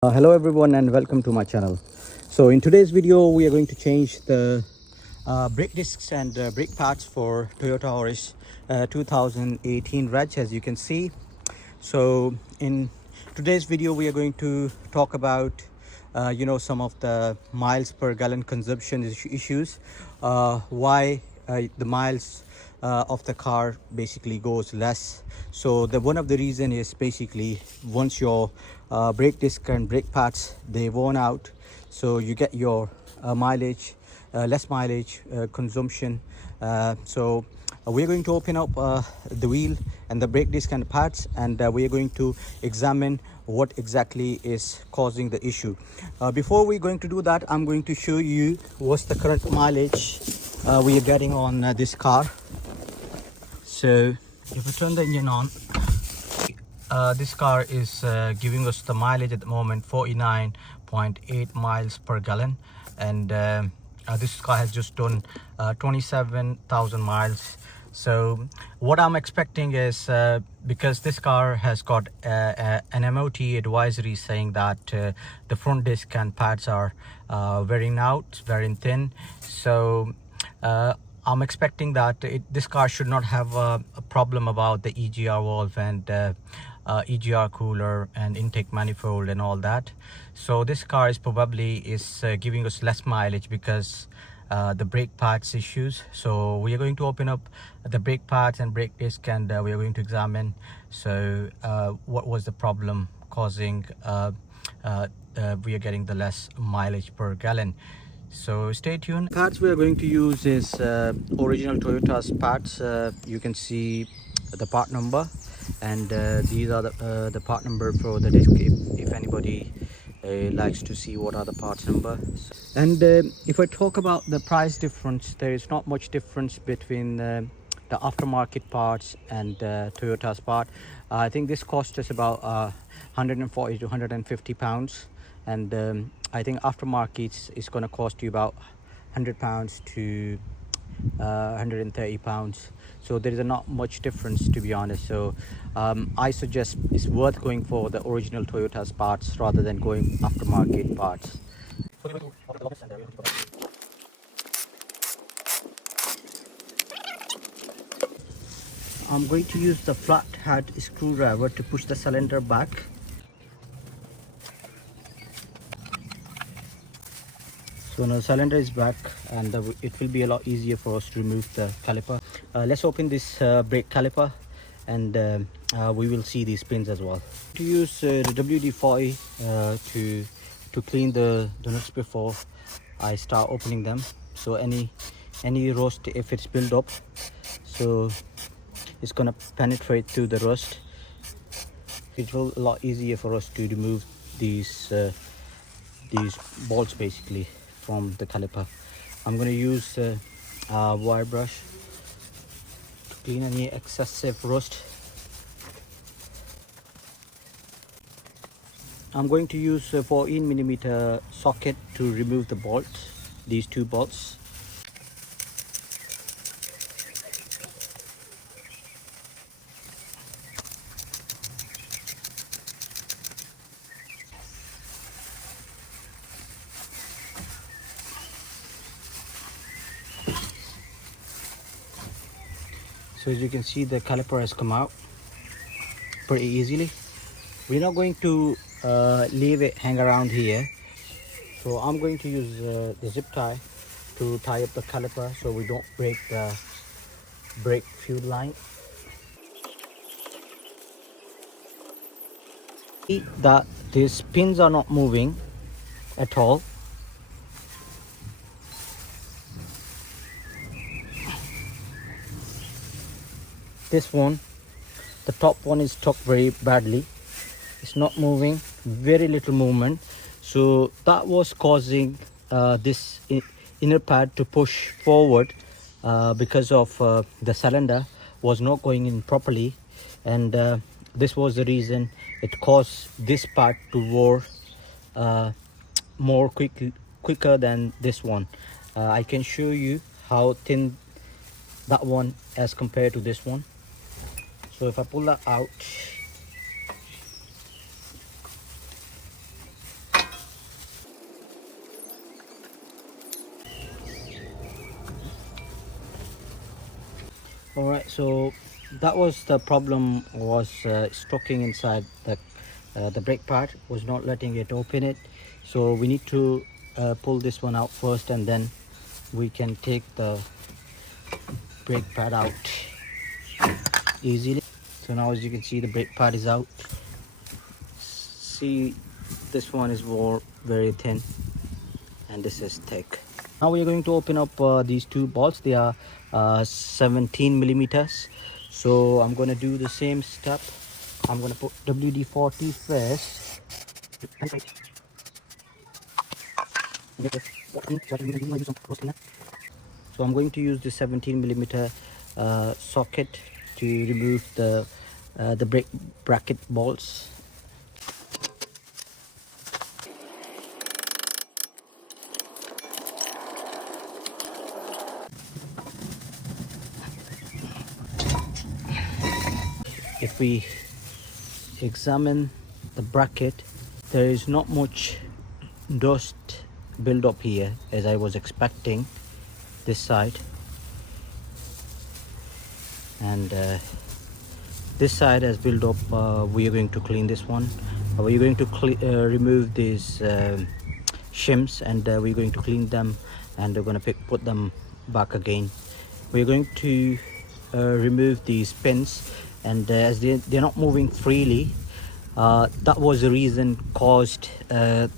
Hello everyone and welcome to my channel. So in today's video we are going to change the brake discs and brake pads for Toyota Auris 2018 Reg, as you can see. So in today's video we are going to talk about some of the miles per gallon consumption issues, why the miles of the car basically goes less. So the one of the reason is basically once your brake disc and brake pads they worn out, so you get your mileage, less mileage consumption. We're going to open up the wheel and the brake disc and pads, and we are going to examine what exactly is causing the issue. Before we're going to do that, I'm going to show you what's the current mileage we are getting on this car. So if we turn the engine on, this car is giving us the mileage at the moment 49.8 miles per gallon, and this car has just done 27,000 miles. So what I'm expecting is, because this car has got an MOT advisory saying that the front disc and pads are wearing out, very thin. So I'm expecting that this car should not have a problem about the EGR valve and EGR cooler and intake manifold and all that. So this car is probably giving us less mileage because the brake pads issues. So we are going to open up the brake pads and brake disc, and we are going to examine what was the problem causing we are getting the less mileage per gallon. So stay tuned. Pads we are going to use is original Toyota's pads. You can see the part number, and these are the part number for the disc if anybody likes to see what are the parts number. And if I talk about the price difference, there is not much difference between the aftermarket parts and Toyota's part. I think this cost us about 140 to 150 pounds, and I think aftermarket is going to cost you about 100 pounds to 130 pounds. So there is not much difference, to be honest. So I suggest it's worth going for the original Toyota's parts rather than going aftermarket parts. I'm going to use the flat head screwdriver to push the cylinder back. So now the cylinder is back, and it will be a lot easier for us to remove the caliper. Let's open this brake caliper, and we will see these pins as well. To use the WD-40 to clean the nuts before I start opening them. So any rust, if it's built up, so it's gonna penetrate through the rust. It will a lot easier for us to remove these bolts basically from the caliper. I'm going to use a wire brush to clean any excessive rust. I'm going to use a 14mm socket to remove the bolts, these two bolts. So as you can see, the caliper has come out pretty easily. We're not going to leave it hang around here, so I'm going to use the zip tie to tie up the caliper so we don't break the brake fluid line. See that these pins are not moving at all. This one, the top one, is stuck very badly. It's not moving, very little movement. So that was causing this inner pad to push forward because of the cylinder was not going in properly, and this was the reason it caused this part to wear more quicker than this one. I can show you how thin that one as compared to this one. So if I pull that out, All right, so that was the problem, was stocking inside the brake pad, was not letting it open it. So we need to pull this one out first, and then we can take the brake pad out easily. So now, as you can see, the brake pad is out. See, this one is very thin, and this is thick. Now we are going to open up these two bolts. They are 17 millimeters. So I'm going to do the same step. I'm going to put WD-40 first. So I'm going to use the 17 millimeter socket to remove the brake bracket bolts. If we examine the bracket, there is not much dust build up here as I was expecting this side, and this side has built up. We are going to clean this one. We are going to remove these shims, and we're going to clean them, and we're going to put them back again. We're going to remove these pins, and as they're not moving freely, that was the reason caused the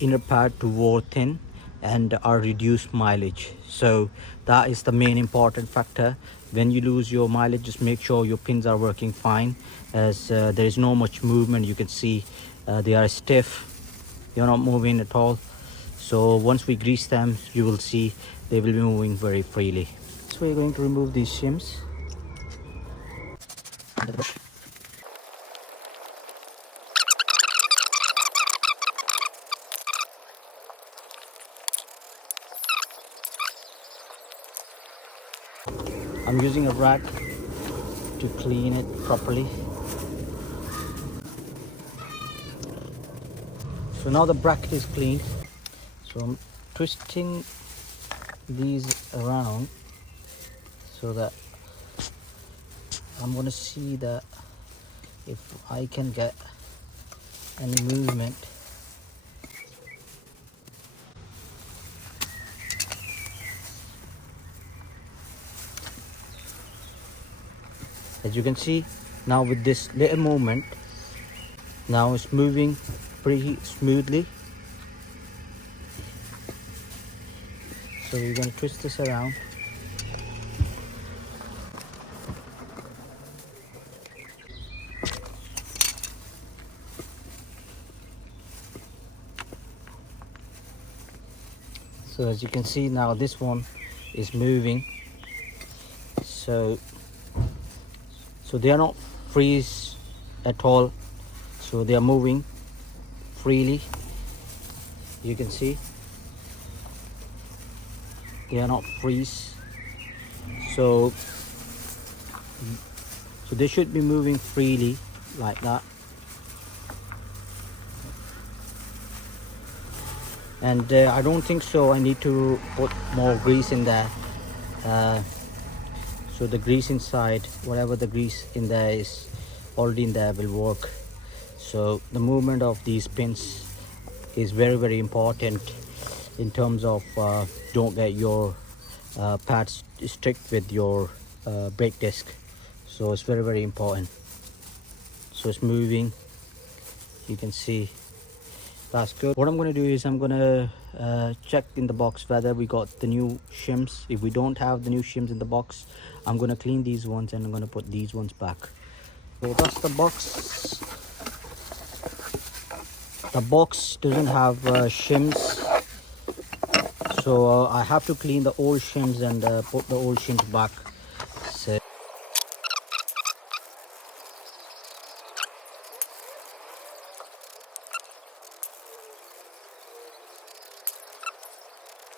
inner pad to wear thin and our reduced mileage. So that is the main important factor. When you lose your mileage, just make sure your pins are working fine, as there is no much movement. You can see they are stiff, they're not moving at all. So once we grease them, you will see they will be moving very freely. So we're going to remove these shims. I'm using a rag to clean it properly. So now the bracket is clean. So I'm twisting these around so that I'm going to see that if I can get any movement. As you can see, now with this little movement, now it's moving pretty smoothly. So we're going to twist this around. So as you can see, now this one is moving. So they are not freeze at all. So they are moving freely. You can see they are not freeze. So they should be moving freely like that. And I don't think so I need to put more grease in there. So the grease inside, whatever the grease in there is already in there, will work. So the movement of these pins is very, very important in terms of don't get your pads strict with your brake disc. So it's very, very important. So it's moving, you can see. That's good. What I'm going to do is I'm going to check in the box whether we got the new shims. If we don't have the new shims in the box, I'm going to clean these ones and I'm going to put these ones back. So that's the box. The box doesn't have shims, so I have to clean the old shims and put the old shims back. So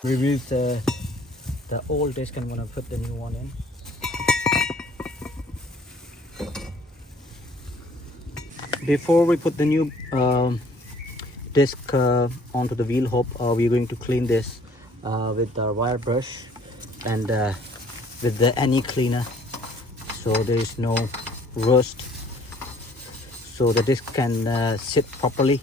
remove the old disc and I'm going to put the new one in. Before we put the new disc onto the wheel hub, we're going to clean this with our wire brush and with the any cleaner. so there is no rust, so the disc can sit properly.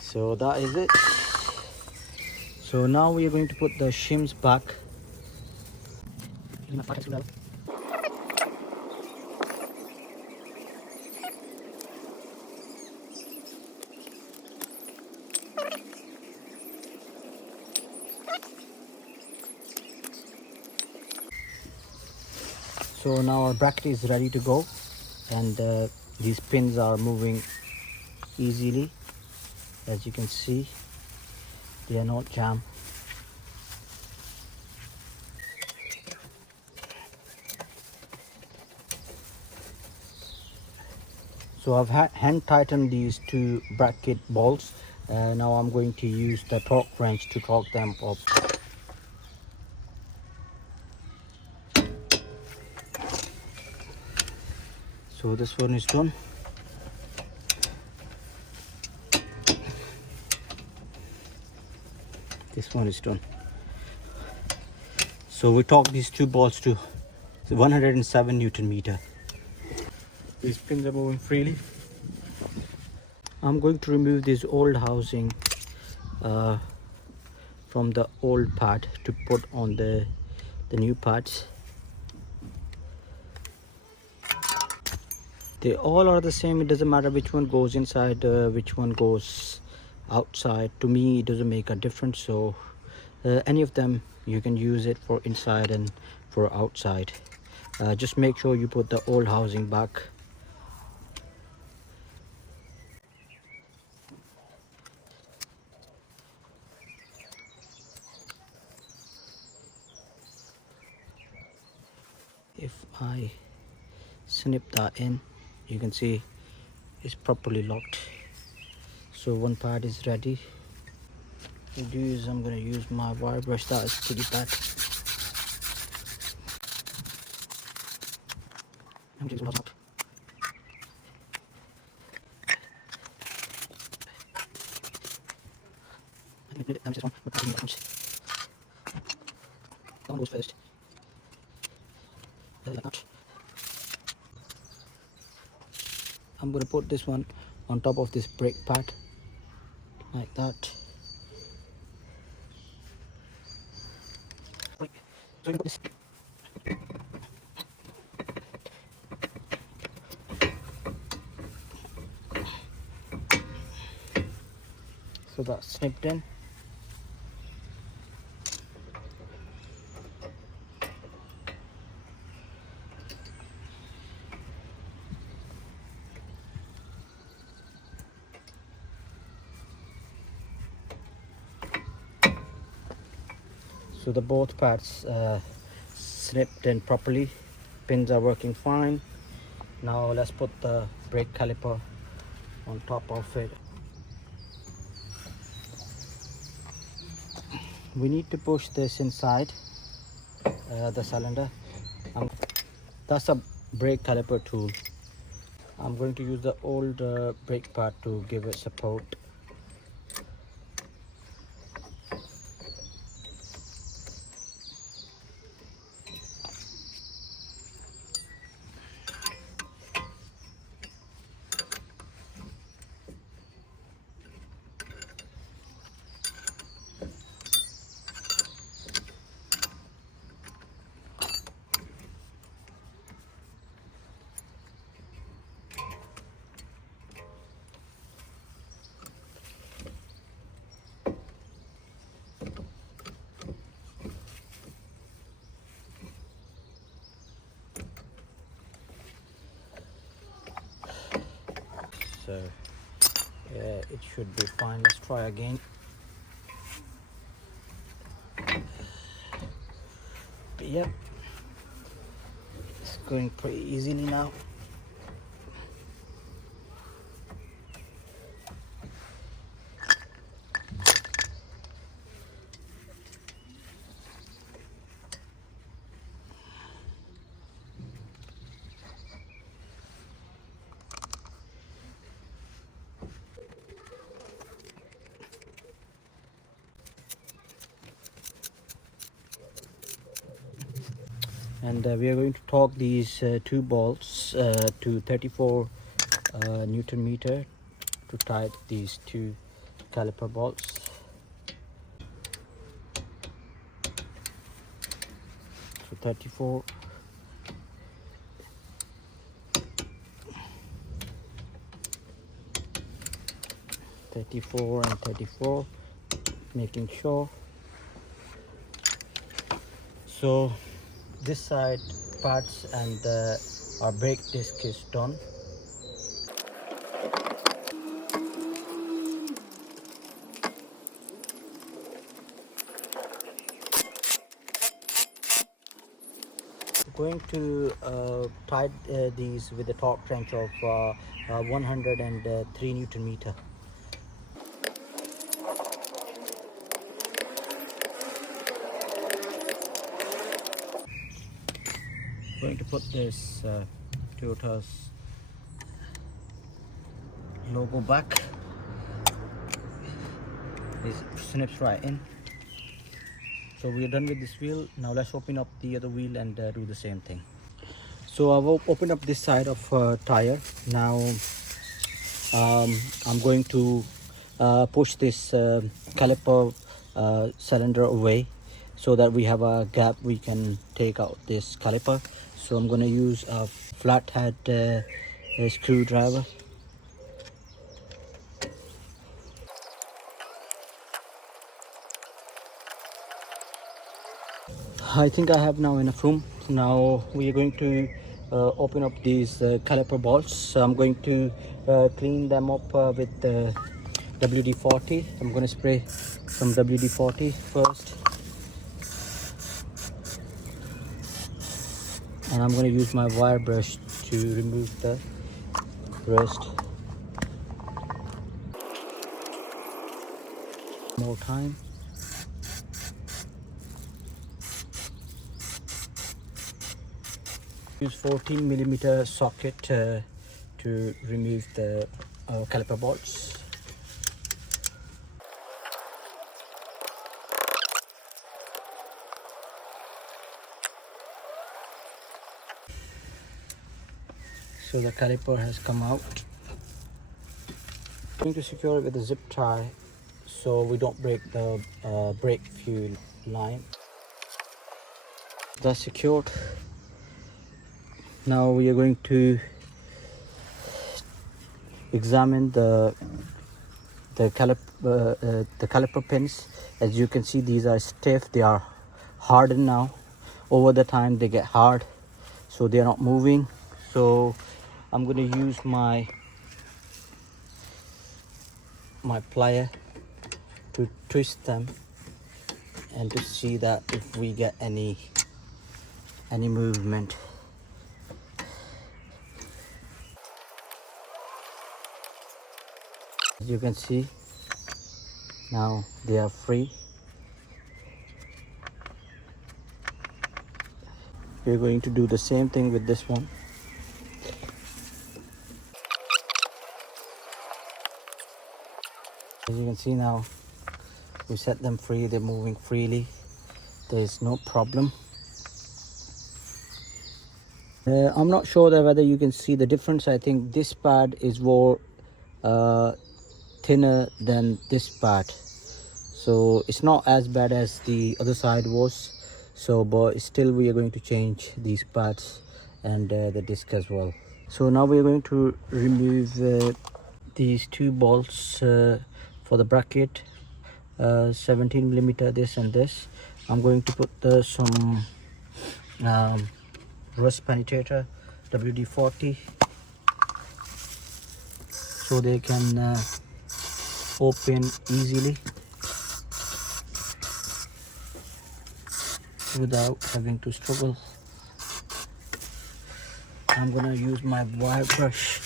So that is it. So now we are going to put the shims back. So now our bracket is ready to go, and these pins are moving easily. As you can see, they are not jammed. So I've hand tightened these two bracket bolts. Now I'm going to use the torque wrench to torque them up. So this one is done. This one is done. So we torque these two bolts to 107 Newton meter. These pins are moving freely. I'm going to remove this old housing from the old part to put on the new parts. They all are the same. It doesn't matter which one goes inside, which one goes outside. To me, it doesn't make a difference. So any of them, you can use it for inside and for outside. Just make sure you put the old housing back. If I snip that in, you can see it's properly locked. So one part is ready. What I'll do is I'm going to use my wire brush. That is pretty bad. I'm just going to that one goes first. Like that. I'm going to put this one on top of this brake pad, like that. So that's snipped in. So the both parts snipped in properly. Pins are working fine. Now let's put the brake caliper on top of it. We need to push this inside the cylinder. That's a brake caliper tool. I'm going to use the old brake pad to give it support. So yeah, it should be fine. Let's try again. But yeah, it's going pretty easily now. and we are going to torque these two bolts to 34 Newton meter to tie these two caliper bolts. So 34, and 34, making sure. So this side parts and our brake disc is done. Going to tie these with a torque wrench of 103 Newton meter. Going to put this Toyota's logo back. This snips right in. So we are done with this wheel. Now let's open up the other wheel and do the same thing. So I've opened up this side of tire. Now I'm going to push this caliper cylinder away so that we have a gap we can take out this caliper. So I'm going to use a flathead screwdriver. I think I have now enough room. Now we are going to open up these caliper bolts. So I'm going to clean them up with WD-40. I'm going to spray some WD-40 first. And I'm going to use my wire brush to remove the rust. More time. Use 14mm socket to remove the caliper bolts. So the caliper has come out. I'm going to secure it with a zip tie so we don't break the brake fuel line. That's secured. Now we are going to examine the caliper pins. As you can see, these are stiff. They are hardened now. Over the time they get hard, so they are not moving. So I'm going to use my plier to twist them and to see that if we get any movement. As you can see, now they are free. We're going to do the same thing with this one. As you can see now, we set them free, they're moving freely. There is no problem. I'm not sure that whether you can see the difference. I think this pad is more thinner than this pad, so it's not as bad as the other side was. So but still we are going to change these pads and the disc as well. So now we are going to remove these two bolts for the bracket, 17mm this and this. I'm going to put some rust penetrator WD-40 so they can open easily without having to struggle. I'm gonna use my wire brush.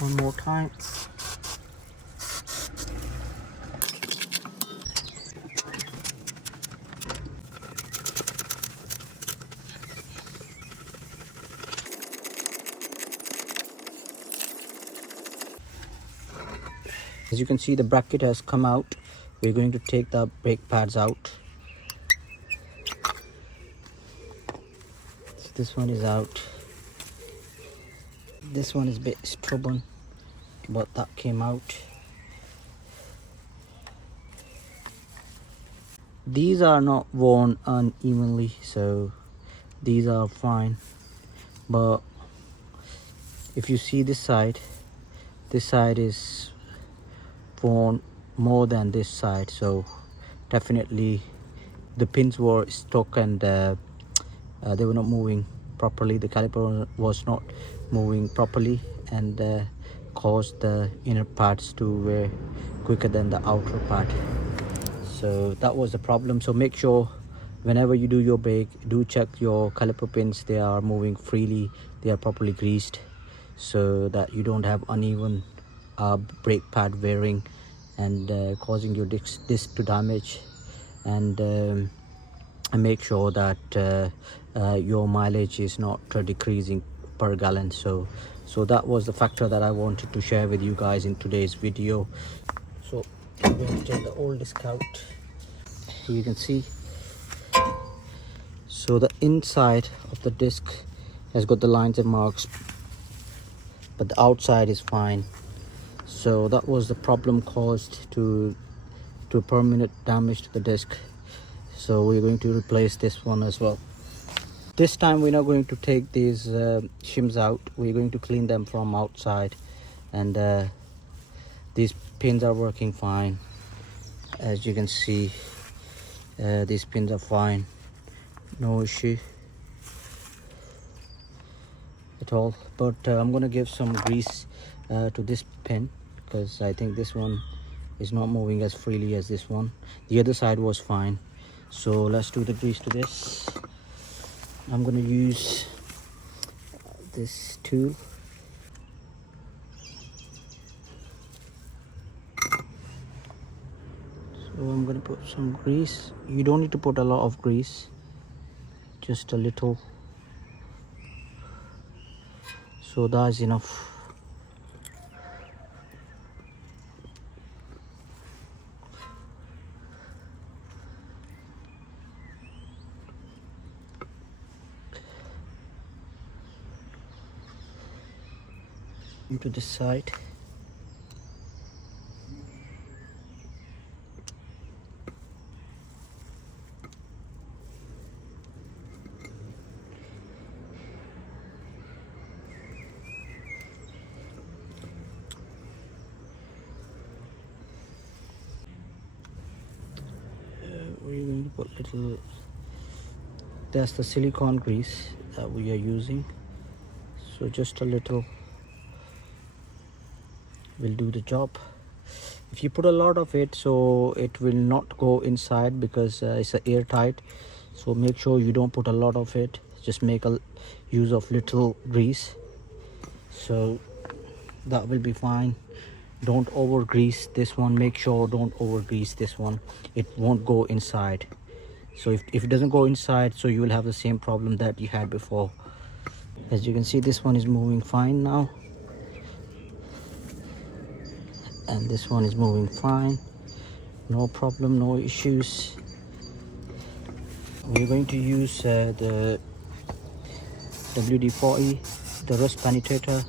One more time. As you can see, the bracket has come out. We're going to take the brake pads out. So this one is out. This one is a bit stubborn, but that came out. These are not worn unevenly, so these are fine. But if you see this side is worn more than this side, so definitely the pins were stuck and they were not moving properly. The caliper was not moving properly and caused the inner parts to wear quicker than the outer part. So that was the problem. So make sure whenever you do your brake, do check your caliper pins. They are moving freely, they are properly greased, so that you don't have uneven brake pad wearing and causing your disc to damage. And make sure that your mileage is not decreasing per gallon. So that was the factor that I wanted to share with you guys in today's video. So I'm going to take the old disc out. You can see, so the inside of the disc has got the lines and marks, but the outside is fine. So that was the problem caused to permanent damage to the disc. So we're going to replace this one as well. This time we're not going to take these shims out. We're going to clean them from outside, and these pins are working fine. As you can see, these pins are fine, no issue at all. But I'm gonna give some grease to this pin, because I think this one is not moving as freely as this one. The other side was fine. So let's do the grease to this. I'm gonna use this tool. So I'm gonna put some grease. You don't need to put a lot of grease, just a little. So that's enough. Into this side. We're going to put little, that's the silicone grease that we are using, so just a little will do the job. If you put a lot of it, so it will not go inside, because it's airtight. So make sure you don't put a lot of it, just make a use of little grease, so that will be fine. Don't over grease this one. Make sure don't over grease this one, it won't go inside. So if it doesn't go inside, so you will have the same problem that you had before. As you can see, this one is moving fine now, and this one is moving fine, no problem, no issues. We're going to use the WD-40, the rust penetrator.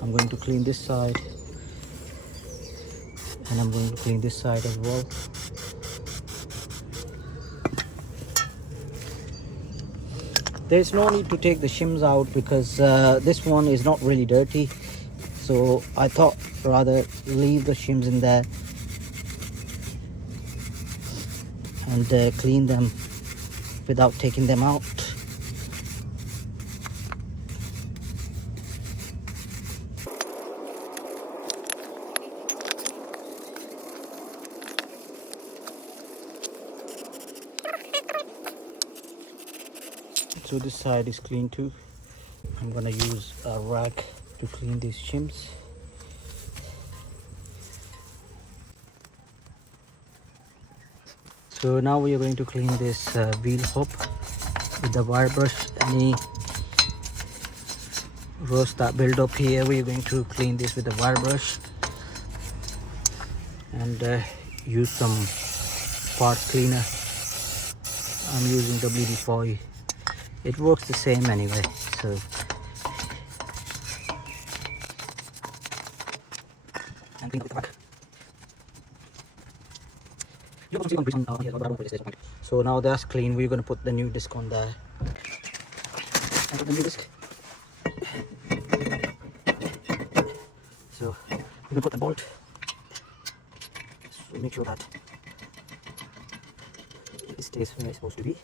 I'm going to clean this side, and I'm going to clean this side as well. There's no need to take the shims out, because this one is not really dirty, so I thought rather leave the shims in there and clean them without taking them out. So this side is clean too. I'm gonna use a rag to clean these shims. So now we are going to clean this wheel hub with the wire brush. Any rust that build up here, we are going to clean this with the wire brush. and use some part cleaner. I'm using WD-40. It works the same anyway, so and clean up the back. So now that's clean. We're going to put the new disc on there. And put the new disc. So we're going to put the bolt. So make sure that it stays where it's supposed to be.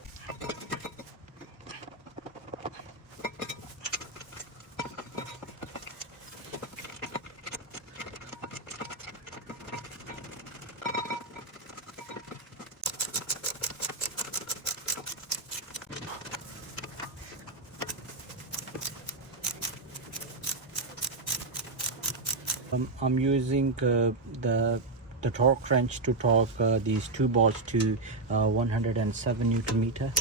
I'm using the torque wrench to torque these two bolts to 107 Newton meter.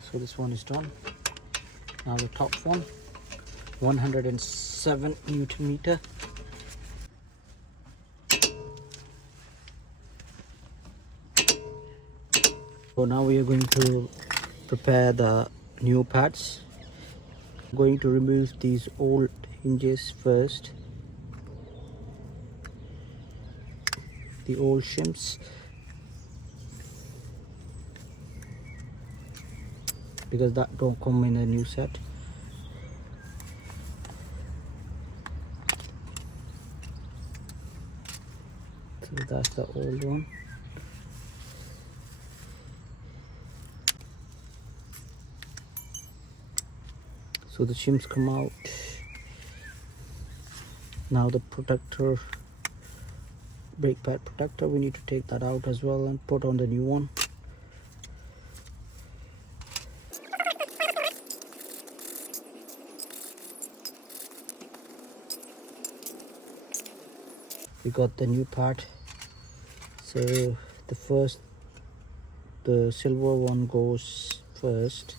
So this one is done. Now the top one, 107 Newton meter. So now we are going to prepare the new pads. Going to remove these old hinges first, the old shims, because that don't come in a new set. So that's the old one. So the shims come out. Now the protector, brake pad protector, we need to take that out as well and put on the new one. We got the new part. So the silver one goes first,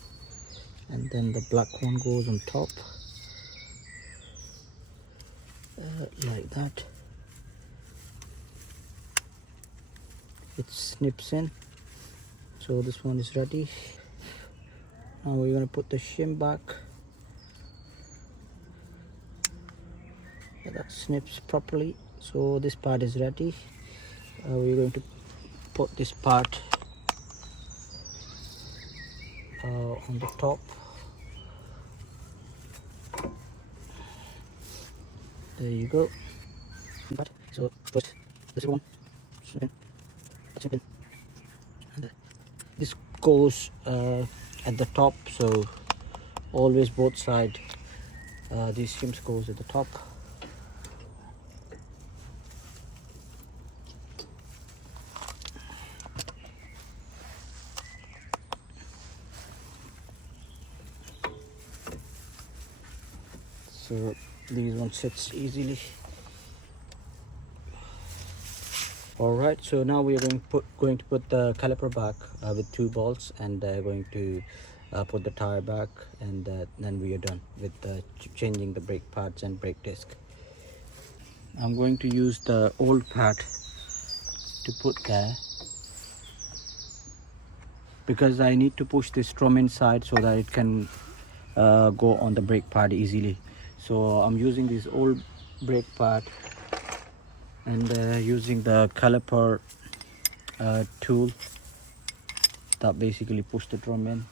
and then the black one goes on top, like that. It snips in. So this one is ready. Now we're going to put the shim back. That snips properly. So this part is ready. We're going to put this part on the top. There you go. So first this one, and this goes at the top. So always both sides these shims goes at the top. So these one sits easily. All right, so now we are going to put the caliper back with two bolts, and going to put the tire back, and then we are done with changing the brake pads and brake disc. I'm going to use the old pad to put there, because I need to push this drum inside so that it can go on the brake pad easily. So I'm using this old brake pad and using the caliper tool that basically push the drum in.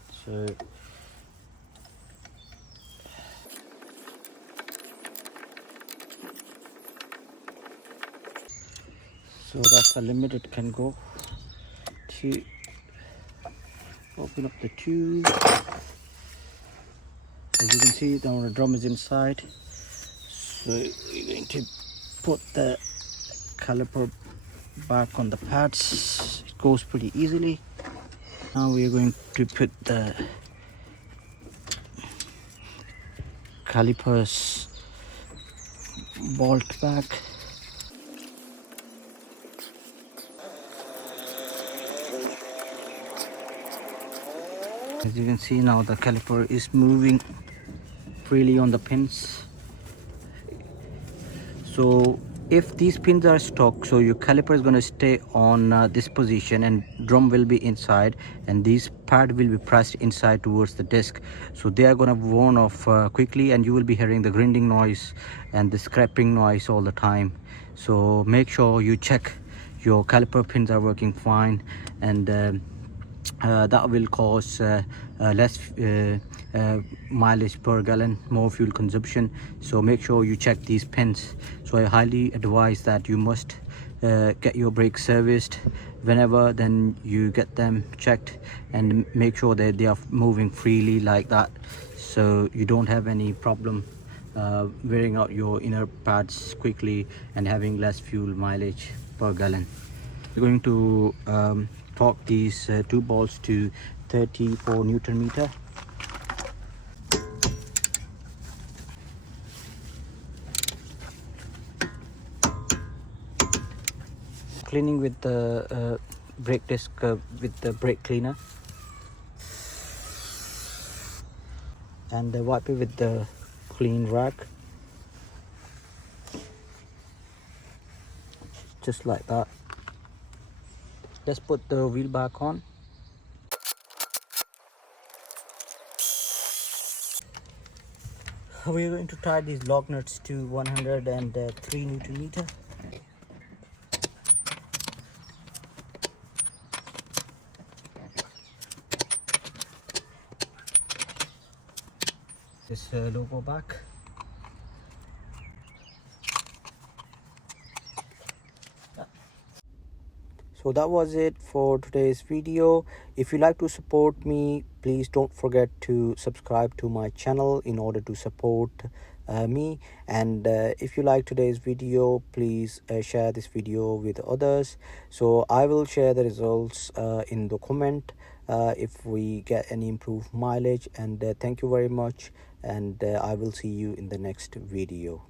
So that's the limit it can go to. Open up the tube. As you can see, now the drum is inside. So we're going to put the caliper back on the pads. It goes pretty easily. Now we are going to put the calipers bolt back. As you can see, now the caliper is moving freely on the pins. So if these pins are stuck, so your caliper is going to stay on this position and drum will be inside, and these pad will be pressed inside towards the disc, so they are going to worn off quickly, and you will be hearing the grinding noise and the scraping noise all the time. So make sure you check your caliper pins are working fine, and that will cause less mileage per gallon, more fuel consumption. So make sure you check these pins. So I highly advise that you must get your brakes serviced whenever then you get them checked, and make sure that they are moving freely like that, so you don't have any problem wearing out your inner pads quickly and having less fuel mileage per gallon. We're going to torque these two balls to 34 Newton meter. Cleaning with the brake disc with the brake cleaner, and wipe it with the clean rag, just like that. Let's put the wheel back on. We're going to tie these lug nuts to 103 Newton meter. This logo back. So that was it for today's video. If you like to support me, please don't forget to subscribe to my channel in order to support me. And if you like today's video, please share this video with others. So I will share the results in the comment if we get any improved mileage. And thank you very much, and I will see you in the next video.